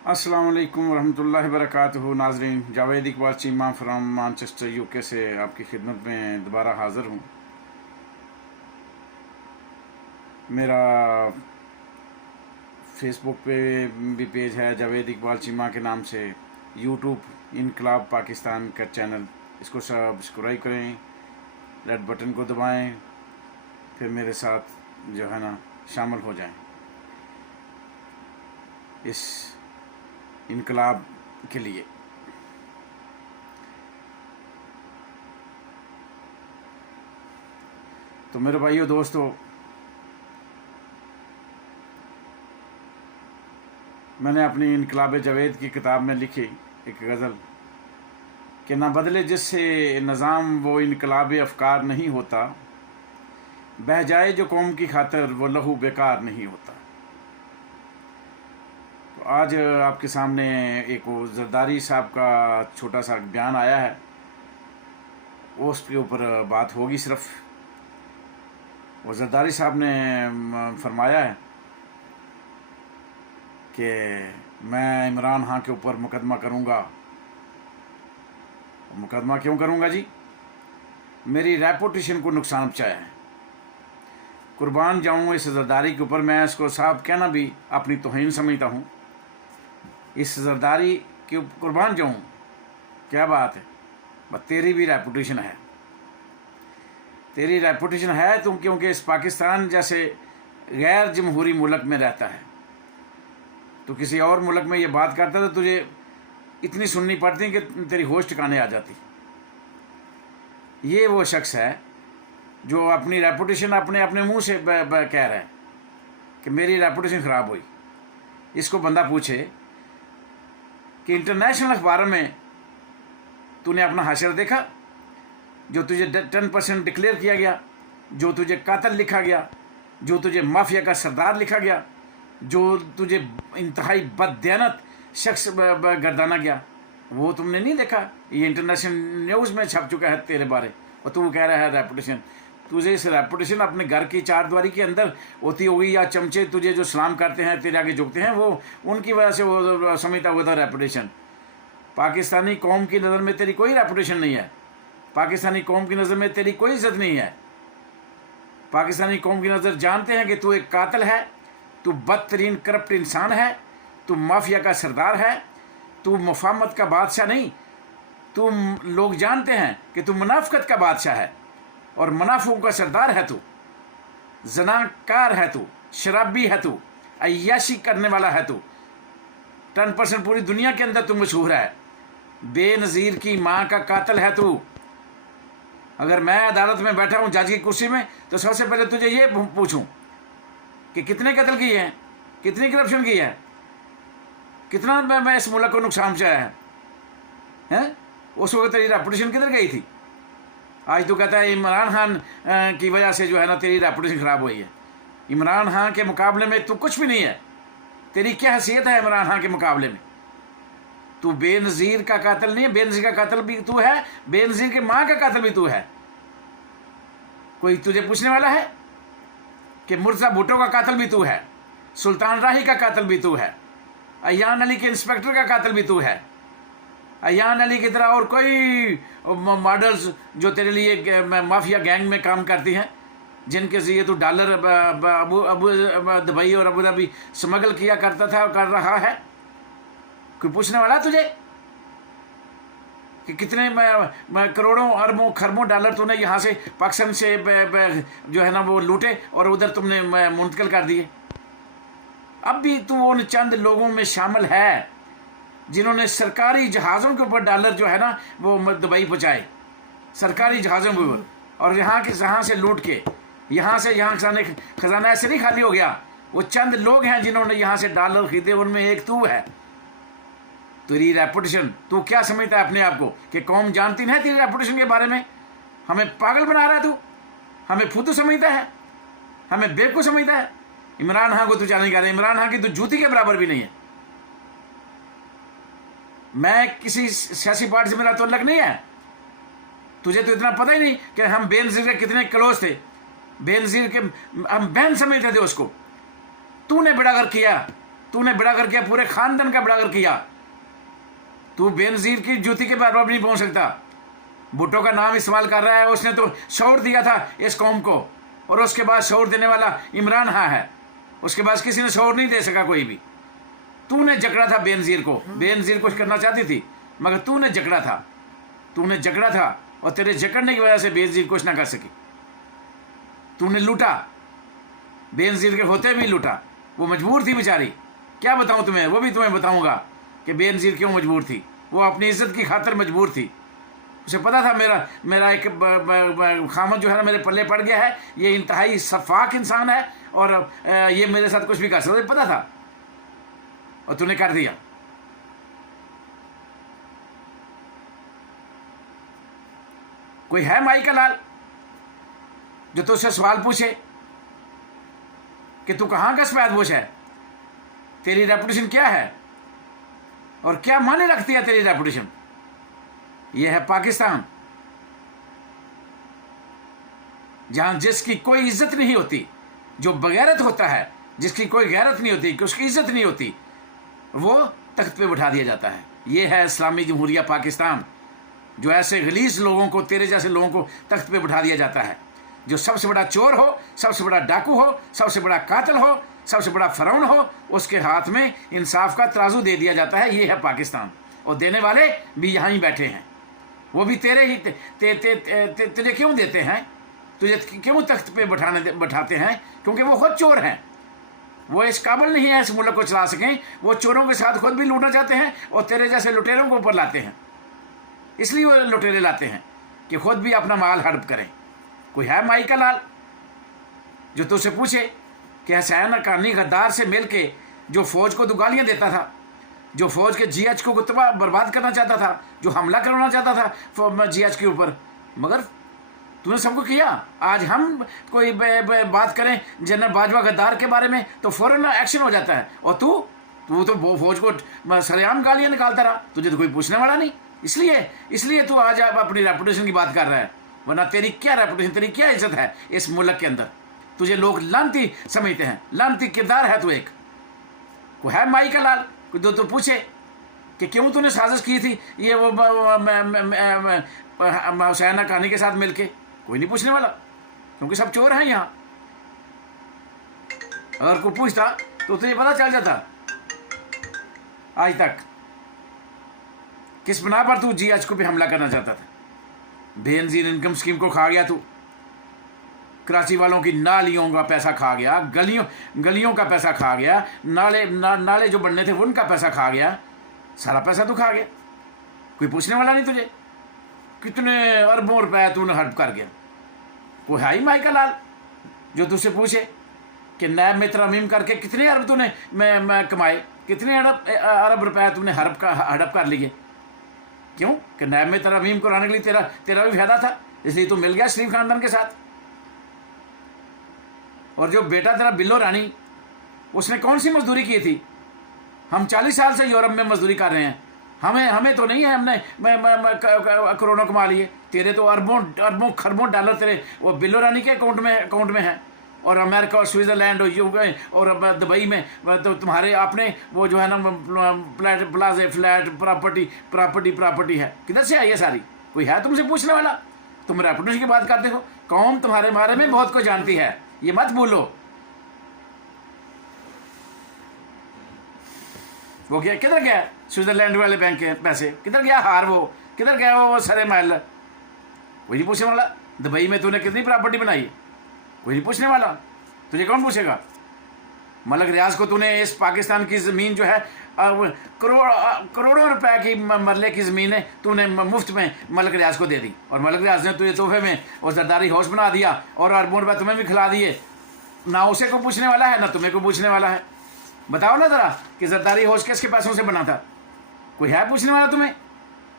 अस्सलाम वालेकुम वरहमतुल्लाहि वबरकातुहू। नाजरीन, Javed Iqbal Cheema from Manchester UK से आपकी खिदमत में दोबारा हाज़िर हूँ। मेरा फेसबुक पे भी पेज है जावेद इकबाल चीमा के नाम से। यूट्यूब इनकलाब पाकिस्तान का चैनल, इसको सब्सक्राइब करें, रेड बटन को दबाएं, फिर मेरे साथ जो है ना शामिल हो जाएं इस इनकलाब के लिए। तो मेरे भाइयों दोस्तों, मैंने अपनी इनकलाब जावेद की किताब में लिखी एक गज़ल कि ना बदले जिससे निज़ाम वो इनकलाब अफ़कार नहीं होता, बह जाए जो कौम की खातिर वो लहू बेकार नहीं होता। तो आज आपके सामने एक वो जरदारी साहब का छोटा सा बयान आया है, उसके ऊपर बात होगी। सिर्फ वो जरदारी साहब ने फरमाया है कि मैं इमरान खान के ऊपर मुकदमा करूँगा। मुकदमा क्यों करूँगा जी? मेरी रेपुटेशन को नुकसान पहुँचाया है। कुर्बान जाऊँ इस जरदारी के ऊपर। मैं इसको साहब कहना भी अपनी तौहीन समझता हूँ। इस जरदारी के कुर्बान जाऊँ, क्या बात है। बस तेरी भी रेपुटेशन है, तेरी रेपुटेशन है तुम, क्योंकि इस पाकिस्तान जैसे गैर जमहूरी मुल्क में रहता है। तो किसी और मुल्क में ये बात करता तो तुझे इतनी सुननी पड़ती कि तेरी होश ठिकाने आ जाती। ये वो शख्स है जो अपनी रेपुटेशन अपने अपने मुंह से कह रहा है कि मेरी रेपुटेशन ख़राब हुई। इसको बंदा पूछे कि इंटरनेशनल अखबार में तूने अपना हाशिर देखा, जो तुझे 10% डिक्लेयर किया गया, जो तुझे कातिल लिखा गया, जो तुझे माफिया का सरदार लिखा गया, जो तुझे इंतहाई बददियानत शख्स गर्दाना गया, वो तुमने नहीं देखा? ये इंटरनेशनल न्यूज़ में छप चुका है तेरे बारे, और तू कह रहा है रेपुटेशन। तुझे इस रेपुटेशन अपने घर की चारदीवारी के अंदर होती होगी, या चमचे तुझे जो सलाम करते हैं, तेरे आगे झुकते हैं, वो उनकी वजह से वो समझता हुआ था रेपुटेशन। पाकिस्तानी कौम की नज़र में तेरी कोई रेपुटेशन नहीं है। पाकिस्तानी कौम की नज़र में तेरी कोई इज्जत नहीं है। पाकिस्तानी कौम की नज़र जानते हैं कि तू एक कातिल है, तू बदतरीन करप्ट इंसान है, तू माफिया का सरदार है, तू मुफाहमत का बादशाह नहीं, तू लोग जानते हैं कि तू मुनाफकत का बादशाह है और मुनाफों का सरदार है। तू जनाकार है, तू शराबी है, तू अय्याशी करने वाला है, तू 10% पूरी दुनिया के अंदर तू मशहूर है। बेनज़ीर की माँ का कातिल है तू। अगर मैं अदालत में बैठा हूँ जज की कुर्सी में, तो सबसे पहले तुझे ये पूछूं कि कितने कत्ल किए हैं, कितनी करप्शन की है, कितना मैं इस मुल्क को नुकसान पहुँचाया है? उस वक्त तेरी रेपुटेशन किधर गई थी? आज तो कहता है इमरान खान की वजह से जो है ना तेरी रेपुटेशन ख़राब हुई है। इमरान खान के मुकाबले में तू कुछ भी नहीं है। तेरी क्या हैसियत है इमरान खान के मुकाबले में? तू बेनज़ीर का कातिल नहीं है, बेनज़ीर का कातिल भी तू है, बेनज़ीर की माँ का कातिल भी तू है। कोई तुझे पूछने वाला है कि मुर्तज़ा भुट्टो का कातिल भी तू है, सुल्तान राही का कातिल भी तू है, अयान अली के इंस्पेक्टर का कातिल भी तू है। अयान अली की तरह और कोई मॉडल्स जो तेरे लिए माफिया गैंग में काम करती हैं, जिनके ज़रिए तू डॉलर अबू दुबई और अबू धाबी स्मगल किया करता था और कर रहा है। कोई पूछने वाला तुझे कि कितने करोड़ों अरबों खरबों डॉलर तूने यहाँ से पाकिस्तान से जो है ना वो लूटे और उधर तुमने मुंतकिल कर दिए? अब भी तू उन चंद लोगों में शामिल है जिन्होंने सरकारी जहाज़ों के ऊपर डॉलर जो है ना वो दुबई पहुँचाए, सरकारी जहाज़ों के ऊपर, और यहाँ से लूट के यहाँ खजाना ऐसे नहीं खाली हो गया। वो चंद लोग हैं जिन्होंने यहाँ से डॉलर खरीदे, उनमें एक तू है। तेरी रेपुटेशन, तू क्या समझता है अपने आप को कि कौम जानती नहीं तेरी रेपुटेशन के बारे में? हमें पागल बना रहा है तू, हमें फुद्दू समझता है, हमें बेवकूफ़ समझता है। इमरान खान को तू नहीं कर रहा। इमरान खान की तू जूती के बराबर भी नहीं है। मैं किसी सियासी पार्टी से मेरा ताल्लुक नहीं है। तुझे तो इतना पता ही नहीं कि हम बेनज़ीर के कितने क्लोज थे। बेनज़ीर के हम बहन समझते थे उसको। तूने बेड़ागर किया तूने बड़ा कर किया, पूरे खानदान का बड़ा कर किया। तू बेनजीर की जूती के बराबर नहीं पहुंच सकता। भुट्टो का नाम इस्तेमाल कर रहा है, उसने तो शौर दिया था इस कौम को, और उसके बाद शौर देने वाला इमरान खान है, उसके बाद किसी ने शौर नहीं दे सका कोई भी। तूने जकड़ा था बेनजीर को, बेनजीर कुछ करना चाहती थी मगर तूने जकड़ा था, तूने जकड़ा था, और तेरे जकड़ने की वजह से बेनजीर कुछ ना कर सकी। तूने लूटा, बेनजीर के होते भी लूटा, वो मजबूर थी बेचारी। क्या बताऊं तुम्हें, वो भी तुम्हें बताऊंगा कि बेनजीर क्यों मजबूर थी। वो अपनी इज्जत की खातिर मजबूर थी। उसे पता था मेरा एक खामद जो है ना मेरे पल्ले पड़ गया है, ये इंतहाई सफाक इंसान है और ये मेरे साथ कुछ भी कर सकता है, पता था, और तूने कर दिया। कोई है माई का लाल जो तुझसे सवाल पूछे कि तू कहां का सफेदपोश है, तेरी रेपुटेशन क्या है और क्या माने रखती है तेरी रेपुटेशन। यह है पाकिस्तान, जहां जिसकी कोई इज्जत नहीं होती, जो बगैरत होता है, जिसकी कोई गैरत नहीं होती, कि उसकी इज्जत नहीं होती, वो तख्त पे बिठा दिया जाता है। यह है इस्लामी जमहूरिया पाकिस्तान, जो ऐसे गलीज लोगों को, तेरे जैसे लोगों को तख्त पे बिठा दिया जाता है। जो सबसे बड़ा चोर हो, सबसे बड़ा डाकू हो, सबसे बड़ा कातिल हो, सबसे बड़ा फरौन हो, उसके हाथ में इंसाफ का तराजू दे दिया जाता है। ये है पाकिस्तान, और देने वाले भी यहाँ ही बैठे हैं। वो भी तेरे ही तेरे क्यों देते हैं, तुझे क्यों तख्त पे बैठाते हैं? क्योंकि वो खुद चोर हैं, वो इस काबिल नहीं है इस मुल्क को चला सकें। वो चोरों के साथ खुद भी लूटना चाहते हैं और तेरे जैसे लुटेरों को ऊपर लाते हैं। इसलिए वो लुटेरे लाते हैं कि खुद भी अपना माल हड़प करें। कोई है माई का लाल जो तुझसे पूछे कि हुसैन हक्कानी गद्दार से मिल के जो फौज को गालियाँ देता था, जो फौज के GH को तबाह बर्बाद करना चाहता था, जो हमला करवाना चाहता था GH के ऊपर, मगर तूने सबको किया। आज हम कोई बात करें जनरल बाजवा गद्दार के बारे में तो फौरन एक्शन हो जाता है, और तू तो फौज को सरेआम गालियाँ निकालता रहा, तुझे तो कोई पूछने वाला नहीं। इसलिए तू आज अपनी रेपुटेशन की बात कर रहा है, वरना तेरी क्या रेपुटेशन, तेरी क्या इज्जत है इस मुल्क के अंदर। तुझे लोग लानती समझते हैं, लानती किरदार है तू एक। कोई है माई का लाल जो तो पूछे कि क्यों तूने साजिश की थी ये वो हुसैन हक्कानी के साथ मिलके? कोई नहीं पूछने वाला, क्योंकि सब चोर हैं यहाँ। अगर कोई पूछता तो तुझे पता चल जाता आज तक किस बिना पर तू GH को भी हमला करना चाहता था। बेनजीर इनकम स्कीम को खा गया तू, कराची वालों की नालियों का पैसा खा गया, गलियों का पैसा खा गया, नाले जो बनने थे उनका पैसा खा गया, सारा पैसा तू खा गया। कोई पूछने वाला नहीं तुझे कितने अरबों रुपए तूने हड़प कर गया। कोई है ही माई का लाल जो तुझसे पूछे कि नैब में तरमीम करके कितने अरब तूने कमाए, कितने अरब रुपए तूने हड़प कर लिए। क्यों कि नैब में तरमीम कराने के लिए तेरा भी फायदा था, इसलिए तू मिल गया शरीफ खानदान के साथ। और जो बेटा तेरा बिल्लो रानी, उसने कौन सी मजदूरी की थी? हम 40 साल से यूरोप में मजदूरी कर रहे हैं, हमें तो नहीं है, हमने करोड़ों कमा लिए। तेरे तो अरबों खरबों डॉलर तेरे वो बिल्लो रानी के अकाउंट में है, और अमेरिका और स्विट्ज़रलैंड और दुबई में तो तुम्हारे अपने वो जो है ना फ्लैट प्रॉपर्टी है। किधर से आई है सारी? कोई है तुमसे पूछने वाला? तुम रेपुटेशन की बात करते हो, कौम तुम्हारे बारे में बहुत कुछ जानती है, ये मत भूलो। वो क्या किधर गया स्विट्जरलैंड वाले बैंक के पैसे? किधर गया हार? वो किधर गया वो सरे महल? कोई नहीं पूछने वाला। दुबई में तूने कितनी प्रॉपर्टी बनाई? कोई नहीं पूछने वाला। तुझे कौन पूछेगा? मलक रियाज को तूने इस पाकिस्तान की ज़मीन जो है करोड़ों रुपए की मरले की ज़मीन है तूने मुफ्त में मलक रियाज को दे दी, और मलक रियाज ने तुझे तोहफे में और जरदारी हाउस बना दिया और अरबों रुपये तुम्हें भी खिला दिए। ना उसे को पूछने वाला है ना तुम्हें को पूछने वाला है। बताओ ना ज़रा कि जरदारी हाउस किसके पैसों से बना था? कोई है पूछने वाला तुम्हें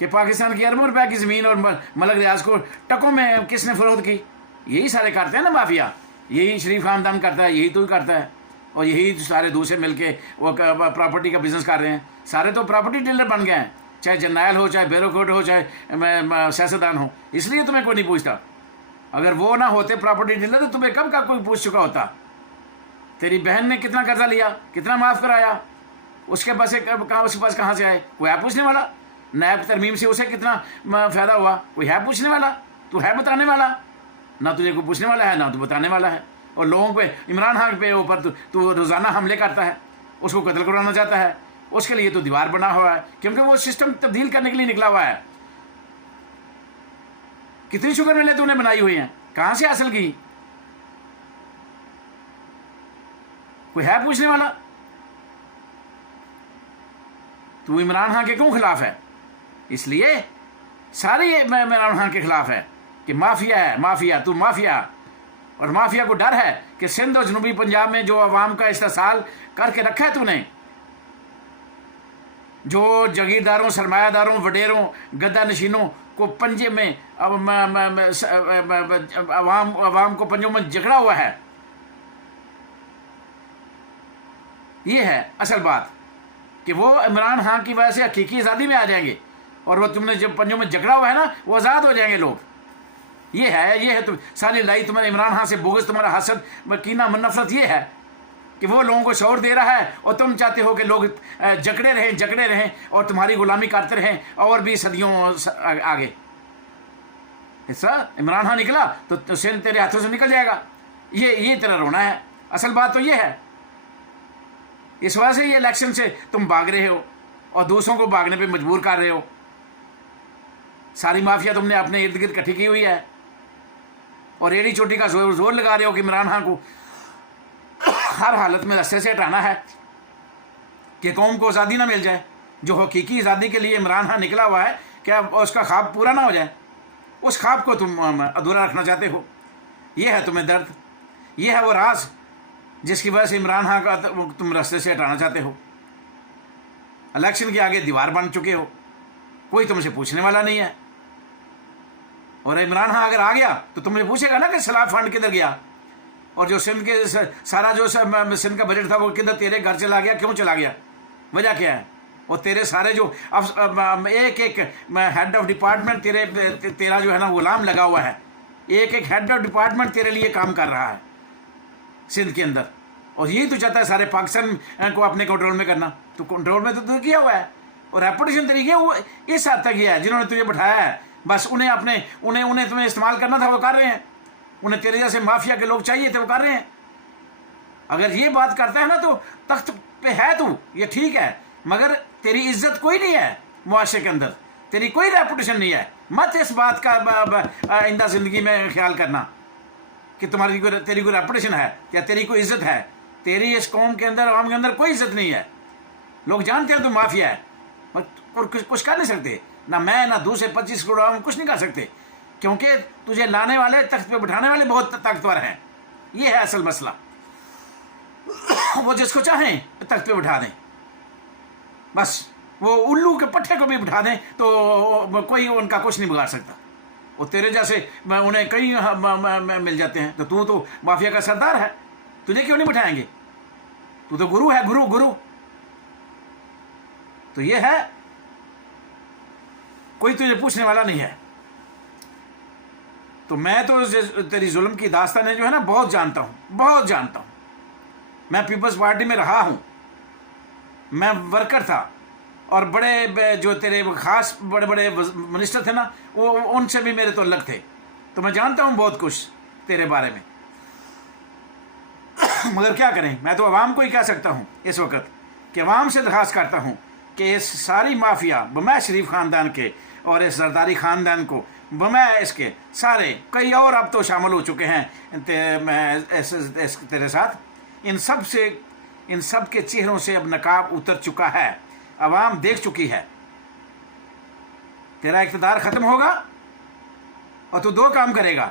कि पाकिस्तान की अरबों रुपए की ज़मीन और मलक रियाज को टकों में किसने फरोख्त की? यही सारे करते हैं ना माफिया, यही शरीफ खानदान करता है, यही तो करता है, और यही सारे दूसरे मिलके वो प्रॉपर्टी का बिजनेस कर रहे हैं। सारे तो प्रॉपर्टी डीलर बन गए हैं, चाहे जर्नैल हो, चाहे ब्यूरोक्रेट हो, चाहे सियासतदान हो। इसलिए तुम्हें कोई नहीं पूछता। अगर वो ना होते प्रॉपर्टी डीलर तो तुम्हें कब का कोई पूछ चुका होता। तेरी बहन ने कितना कर्जा लिया, कितना माफ़ कराया, उसके पास उसके पास कहाँ से आए? कोई है पूछने वाला? नैब तरमीम से उसे कितना फ़ायदा हुआ? कोई है पूछने वाला? तू है बताने वाला? ना तुझे कोई पूछने वाला है, ना तू बताने वाला है। और लोगों पे, इमरान खान पे ऊपर तू रोज़ाना हमले करता है, उसको कत्ल कराना चाहता है, उसके लिए तो दीवार बना हुआ है, क्योंकि वो सिस्टम तब्दील करने के लिए निकला हुआ है। कितनी शुगर मिले तूने बनाई हुई हैं, कहाँ से हासिल की? कोई है पूछने वाला? तू इमरान खान के क्यों खिलाफ है? इसलिए सारे इमरान खान के खिलाफ है कि माफिया है, माफिया, तू माफिया। और माफिया को डर है कि सिंध और जनूबी पंजाब में जो अवाम का इस्तेसाल करके रखा है तूने, जो जगीरदारों, सरमायादारों, वडेरों, गद्दा नशीनों को पंजे में अवाम को पंजों में जकड़ा हुआ है। ये है असल बात कि वो इमरान खान की वजह से हकीकी आज़ादी में आ जाएंगे, और वो तुमने जब पंजों में जकड़ा हुआ है ना, वो आज़ाद हो जाएंगे लोग। ये है तुम सारी लाई तुम्हारे इमरान खान से बोगस, तुम्हारा हसद, कीना, नफरत ये है कि वो लोगों को शौर दे रहा है और तुम चाहते हो कि लोग जकड़े रहें और तुम्हारी गुलामी करते रहें और भी सदियों आगे। हिस्सा इमरान खान निकला तो सिंध तेरे हाथों से निकल जाएगा। ये तेरा रोना है। असल बात तो ये है, इस वजह से ये इलेक्शन से तुम भाग रहे हो और दूसरों को भागने पे मजबूर कर रहे हो। सारी माफिया तुमने अपने इर्द गिर्द इकट्ठी की हुई है और एड़ी चोटी का जोर लगा रहे हो कि इमरान खान को हर हालत में रास्ते से हटाना है कि कौम को आज़ादी ना मिल जाए। जो हकीकी आज़ादी के लिए इमरान खान निकला हुआ है, क्या उसका ख्वाब पूरा ना हो जाए? उस ख्वाब को तुम अधूरा रखना चाहते हो। ये है तुम्हें दर्द, ये है वो राज जिसकी वजह से इमरान खान का तुम रास्ते से हटाना चाहते हो। इलेक्शन के आगे दीवार बन चुके हो, कोई तुमसे पूछने वाला नहीं है। और इमरान खान अगर आ गया तो तुमसे पूछेगा ना कि सलाह फंड किधर गया, और जो सिंध के सारा जो सिंध का बजट था वो किधर तेरे घर चला गया, क्यों चला गया, वजह क्या है? और तेरे सारे जो एक हेड ऑफ डिपार्टमेंट तेरा जो है ना गुलाम लगा हुआ है। एक हेड ऑफ डिपार्टमेंट तेरे लिए काम कर रहा है सिंध के अंदर, और यही तो चाहता है सारे पाकिस्तान को अपने कंट्रोल में करना। तो कंट्रोल में तो किया हुआ है, और रेपुटेशन तरीके वो इस हद तक किया है। जिन्होंने तुझे बैठाया है बस उन्हें तुम्हें इस्तेमाल करना था, वो कर रहे हैं। उन्हें तेरे जैसे माफिया के लोग चाहिए थे, वो कर रहे हैं। अगर ये बात करता है ना तो तख्त पे है तू, ये ठीक है, मगर तेरी इज्जत कोई नहीं है मुआशरे के अंदर, तेरी कोई रेपुटेशन नहीं है। मत इस बात का आइंदा जिंदगी में ख्याल करना कि तेरी कोई रेपुटेशन है या तेरी कोई इज्जत है। तेरी इस कौम के अंदर, आवाम के अंदर कोई इज्जत नहीं है। लोग जानते हैं तू माफिया है, और कुछ कर नहीं सकते। ना मैं, ना दूसरे 25 करोड़ आवाम कुछ नहीं कर सकते, क्योंकि तुझे लाने वाले, तख्त पे बिठाने वाले बहुत ताकतवर हैं। ये है असल मसला। वो जिसको चाहें तख्त पे बिठा दें, बस वो उल्लू के पट्टे को भी बिठा दें तो कोई उनका कुछ नहीं बिगाड़ सकता। वो तेरे जैसे उन्हें कई मिल जाते हैं। तो तू तो माफिया का सरदार है, तुझे क्यों नहीं बिठाएंगे? तू तो गुरु है, गुरु। तो ये है, कोई तुझे पूछने वाला नहीं है। तो मैं तो तेरी जुल्म की दास्तानें जो है ना बहुत जानता हूं। मैं पीपल्स पार्टी में रहा हूं, मैं वर्कर था, और बड़े जो तेरे खास बड़े मिनिस्टर थे ना, वो उनसे भी मेरे तो अलग थे। तो मैं जानता हूं बहुत कुछ तेरे बारे में। मगर क्या करें, मैं तो अवाम को ही कह सकता हूं इस वक्त कि अवाम से दरख्वास्त करता हूं कि इस सारी माफिया बमै शरीफ ख़ानदान के और इस जरदारी ख़ानदान को बमै इसके सारे कई और अब तो शामिल हो चुके हैं तेरे साथ, इन सब के चेहरों से अब नकाब उतर चुका है। अवाम देख चुकी है। तेरा इक़्तिदार ख़त्म होगा और तू 2 काम करेगा।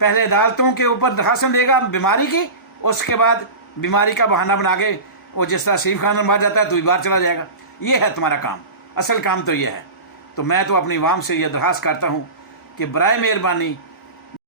पहले अदालतों के ऊपर दरखास्त देगा बीमारी की, उसके बाद बीमारी का बहाना बना के वो जिस तरह शरीफ खान मार जाता है तो बाहर चला जाएगा। ये है तुम्हारा काम, असल काम तो ये है। तो मैं तो अपनी अवाम से यह दरखास्त करता हूँ कि बराए मेहरबानी